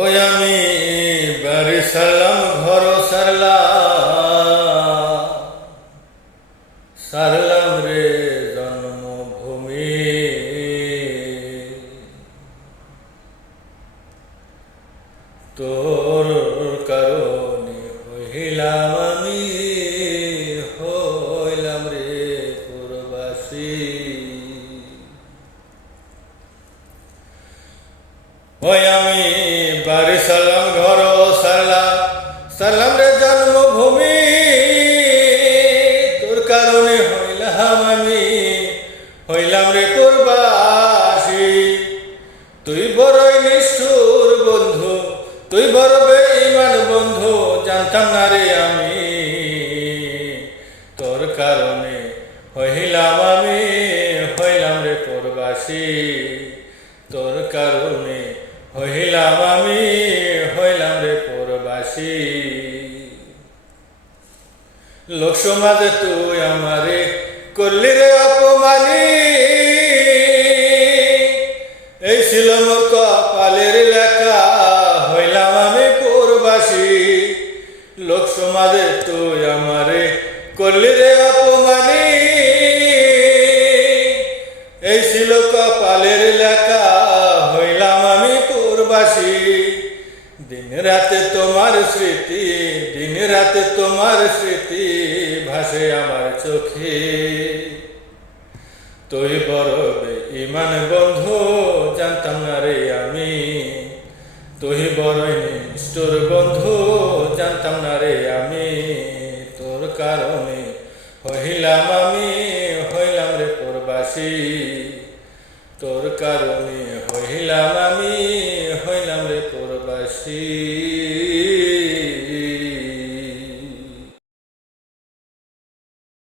ওই আমি বাড়ি সারলাম, ঘর সারলাম রে জন্মভূমি। তোর কারণে হইলাম রে প্রবাসী। ওই আমি বাড়ি সারলাম, ঘর সারলাম রে জন্মভূমি। তোর কারণে হইলাম রে প্রবাসী। তুই বড়ই নিষ্ঠুর বন্ধু, তুই বড় বেঈমান বন্ধু, জানতাম না রে আমি। তোর কারণে হইলাম রে প্রবাসী। তোর কারণে হইলাম রে প্রবাসী। লোক সমাজে তুই আমারে করলি রে অপমানী। এই ছিল মোর কপালের লেখা, হইলাম আমি প্রবাসী। লোক সমাজে তুই আমারে করলি রে অপমানী। এই ছিল কপালের লেখা, হইলাম আমি প্রবাসী। দিন রাতে তোমার স্মৃতি ভাসে আমার চোখে। তুই বড় বেঈমান বন্ধু, জানতাম না রে আমি। তুই বড়ই নিষ্ঠুর বন্ধু, জানতাম না রে আমি। তোর কারণে হইলাম রে প্রবাসী। তোর কারণে হইলাম